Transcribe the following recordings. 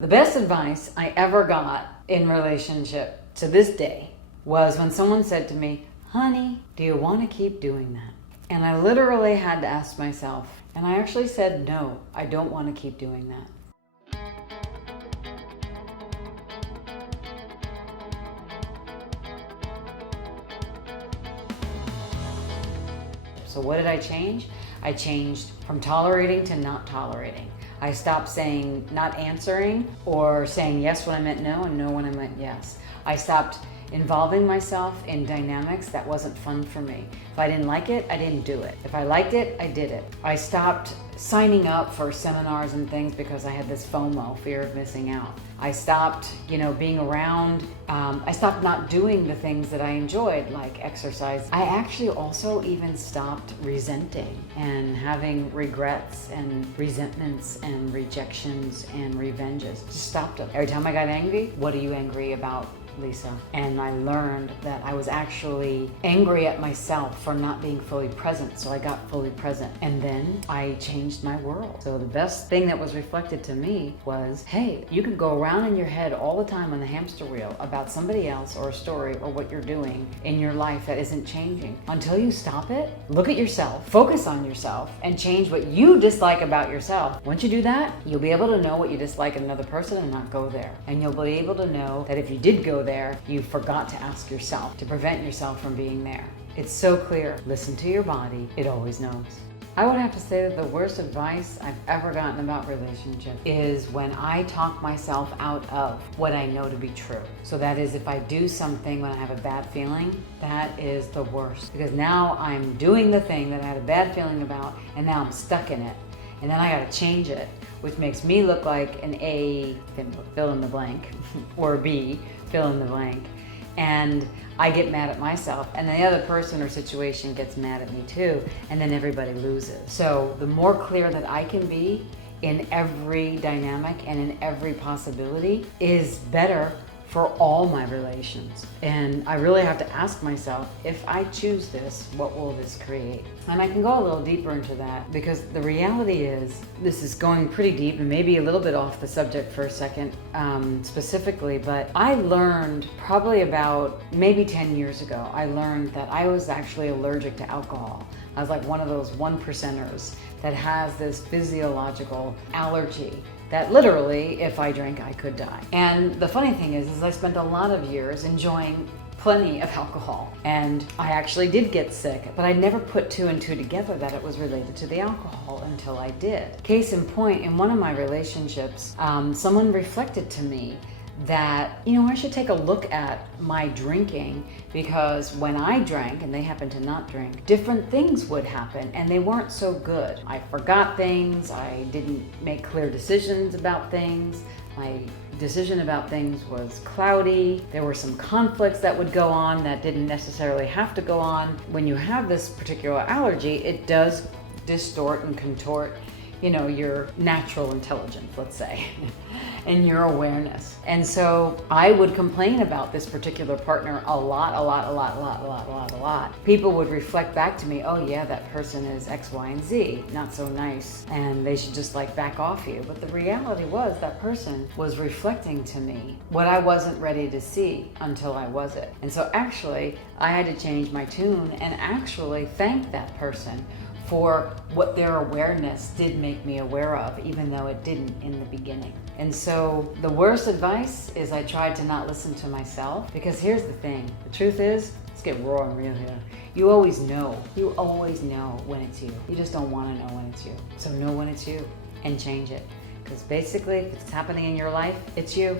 The best advice I ever got in relationship to this day was when someone said to me, honey, do you want to keep doing that? And I literally had to ask myself, and I actually said, no, I don't want to keep doing that. So what did I change? I changed from tolerating to not tolerating. I stopped saying not answering or saying yes when I meant no and no when I meant yes. I stopped involving myself in dynamics that wasn't fun for me. If I didn't like it, I didn't do it. If I liked it, I did it. I stopped signing up for seminars and things because I had this FOMO, fear of missing out. I stopped, being around. I stopped not doing the things that I enjoyed, like exercise. I actually also even stopped resenting and having regrets and resentments and rejections and revenges. Just stopped them. Every time I got angry, what are you angry about, Lisa? And I learned that I was actually angry at myself for not being fully present, so I got fully present. And then I changed my world. So the best thing that was reflected to me was, hey, you can go around in your head all the time on the hamster wheel about somebody else or a story or what you're doing in your life that isn't changing. Until you stop it, look at yourself, focus on yourself, and change what you dislike about yourself. Once you do that, you'll be able to know what you dislike in another person and not go there. And you'll be able to know that if you did go there, you forgot to ask yourself to prevent yourself from being there. It's so clear. Listen to your body. It always knows. I would have to say that the worst advice I've ever gotten about relationships is when I talk myself out of what I know to be true. So that is, if I do something when I have a bad feeling, that is the worst. Because now I'm doing the thing that I had a bad feeling about, and now I'm stuck in it. And then I gotta change it, which makes me look like an A, fill in the blank, or a B, fill in the blank. And I get mad at myself, and the other person or situation gets mad at me too, and then everybody loses. So the more clear that I can be in every dynamic and in every possibility is better for all my relations. And I really have to ask myself, if I choose this, what will this create? And I can go a little deeper into that, because the reality is, this is going pretty deep and maybe a little bit off the subject for a second, specifically, but I learned probably about maybe 10 years ago, I learned that I was actually allergic to alcohol. I was like one of those 1%ers that has this physiological allergy that literally, if I drank, I could die. And the funny thing is I spent a lot of years enjoying plenty of alcohol, and I actually did get sick, but I never put two and two together that it was related to the alcohol until I did. Case in point, in one of my relationships, someone reflected to me that, I should take a look at my drinking, because when I drank and they happened to not drink, different things would happen and they weren't so good. I forgot things, I didn't make clear decisions about things, my decision about things was cloudy, there were some conflicts that would go on that didn't necessarily have to go on. When you have this particular allergy, it does distort and contort your natural intelligence, let's say, and your awareness. And so I would complain about this particular partner a lot. People would reflect back to me, oh yeah, that person is X, Y, and Z, not so nice, and they should just back off you. But the reality was that person was reflecting to me what I wasn't ready to see until I was it. And so actually, I had to change my tune and actually thank that person for what their awareness did make me aware of, even though it didn't in the beginning. And so the worst advice is I tried to not listen to myself, because here's the thing, the truth is, let's get raw and real here. You always know when it's you. You just don't want to know when it's you. So know when it's you and change it. Because basically, if it's happening in your life, it's you.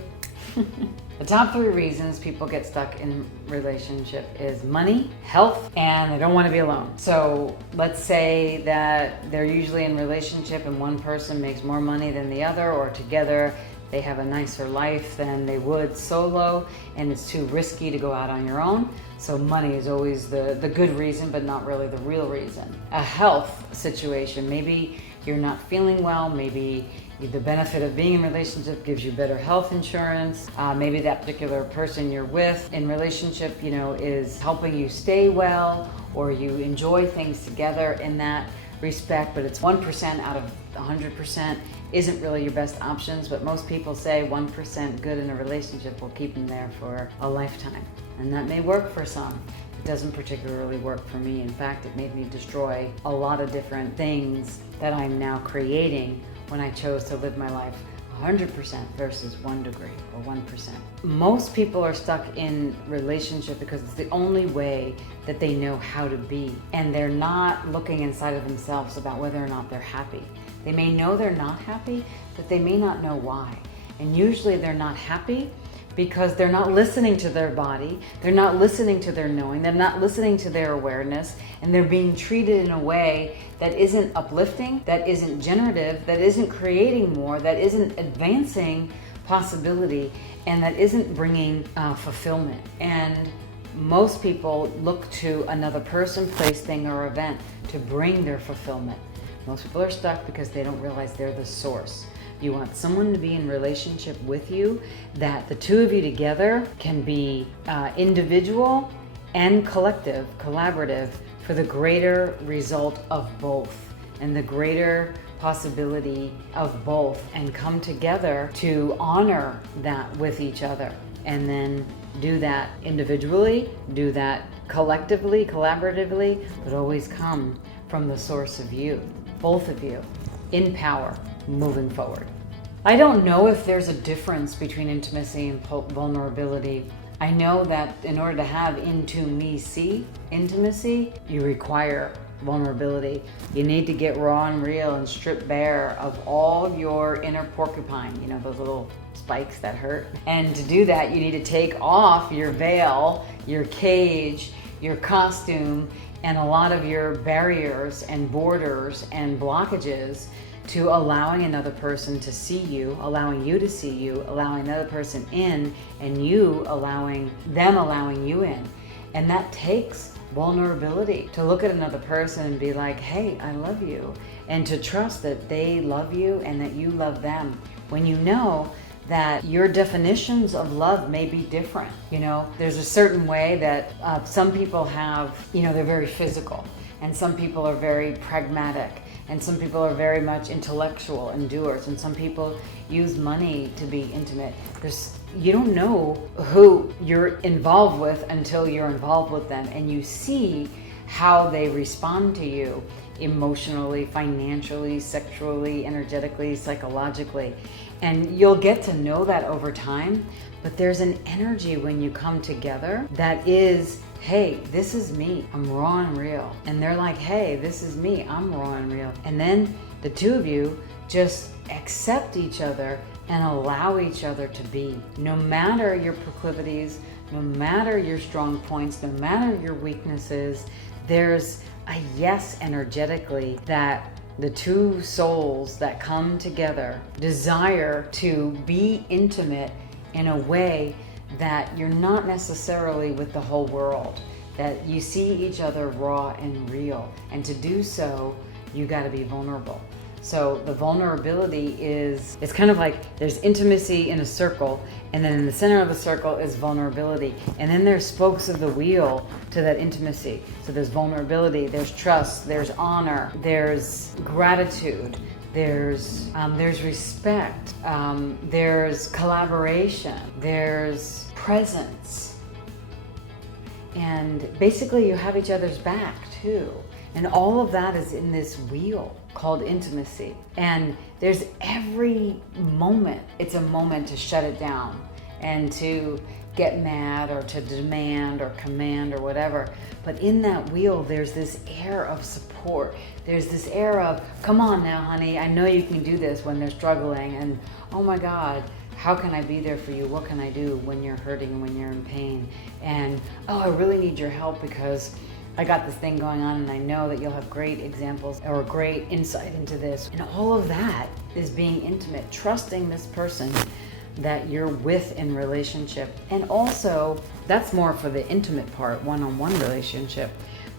The top 3 reasons people get stuck in relationship is money, health, and they don't want to be alone. So let's say that they're usually in relationship and one person makes more money than the other, or together they have a nicer life than they would solo, and it's too risky to go out on your own. So money is always the good reason, but not really the real reason. A health situation, maybe you're not feeling well, maybe the benefit of being in a relationship gives you better health insurance. Maybe that particular person you're with in relationship, is helping you stay well, or you enjoy things together in that respect, but it's 1% out of 100%, isn't really your best options, but most people say 1% good in a relationship will keep them there for a lifetime. And that may work for some. It doesn't particularly work for me. In fact, it made me destroy a lot of different things that I'm now creating when I chose to live my life 100% versus 1 degree or 1%. Most people are stuck in relationship because it's the only way that they know how to be. And they're not looking inside of themselves about whether or not they're happy. They may know they're not happy, but they may not know why. And usually they're not happy because they're not listening to their body, they're not listening to their knowing, they're not listening to their awareness, and they're being treated in a way that isn't uplifting, that isn't generative, that isn't creating more, that isn't advancing possibility, and that isn't bringing fulfillment. And most people look to another person, place, thing, or event to bring their fulfillment. Most people are stuck because they don't realize they're the source. You want someone to be in relationship with you, that the two of you together can be individual and collective, collaborative, for the greater result of both and the greater possibility of both, and come together to honor that with each other. And then do that individually, do that collectively, collaboratively, but always come from the source of you, both of you, in power, moving forward. I don't know if there's a difference between intimacy and vulnerability. I know that in order to have intimacy, you require vulnerability. You need to get raw and real and strip bare of all of your inner porcupine, you know, those little spikes that hurt. And to do that, you need to take off your veil, your cage, your costume, and a lot of your barriers and borders and blockages to allowing another person to see you, allowing you to see you, allowing another person in, and you allowing you in. And that takes vulnerability, to look at another person and be like, hey, I love you, and to trust that they love you and that you love them. When you know that your definitions of love may be different. You know, there's a certain way that some people have, you know, they're very physical, and some people are very pragmatic, and some people are very much intellectual and doers, and some people use money to be intimate. You don't know who you're involved with until you're involved with them, and you see how they respond to you emotionally, financially, sexually, energetically, psychologically. And you'll get to know that over time, but there's an energy when you come together that is, hey, this is me, I'm raw and real. And they're like, hey, this is me, I'm raw and real. And then the two of you just accept each other and allow each other to be. No matter your proclivities, no matter your strong points, no matter your weaknesses, there's a yes energetically that the two souls that come together desire to be intimate in a way that you're not necessarily with the whole world, that you see each other raw and real. And to do so, you got to be vulnerable. So the vulnerability it's kind of like there's intimacy in a circle, and then in the center of the circle is vulnerability. And then there's spokes of the wheel to that intimacy. So there's vulnerability, there's trust, there's honor, there's gratitude, there's respect, there's collaboration, there's presence. And basically you have each other's back too. And all of that is in this wheel called intimacy. And there's every moment, it's a moment to shut it down and to get mad or to demand or command or whatever. But in that wheel, there's this air of support. There's this air of, come on now, honey, I know you can do this when they're struggling. And oh my God, how can I be there for you? What can I do when you're hurting and when you're in pain? And oh, I really need your help because I got this thing going on and I know that you'll have great examples or great insight into this. And all of that is being intimate, trusting this person that you're with in relationship. And also, that's more for the intimate part, one-on-one relationship.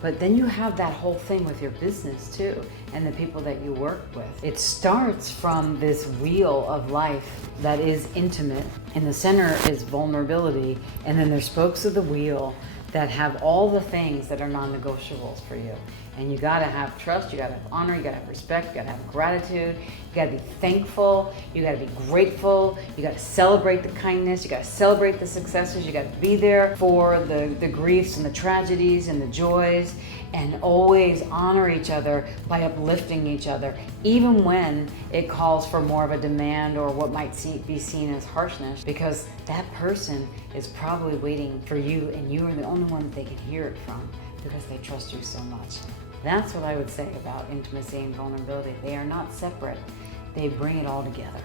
But then you have that whole thing with your business too, and the people that you work with. It starts from this wheel of life that is intimate. In the center is vulnerability, and then there's spokes of the wheel that have all the things that are non-negotiables for you. And you gotta have trust, you gotta have honor, you gotta have respect, you gotta have gratitude, you gotta be thankful, you gotta be grateful, you gotta celebrate the kindness, you gotta celebrate the successes, you gotta be there for the griefs and the tragedies and the joys, and always honor each other by uplifting each other, even when it calls for more of a demand or what might be seen as harshness, because that person is probably waiting for you, and you are the only one that they can hear it from because they trust you so much. That's what I would say about intimacy and vulnerability. They are not separate. They bring it all together.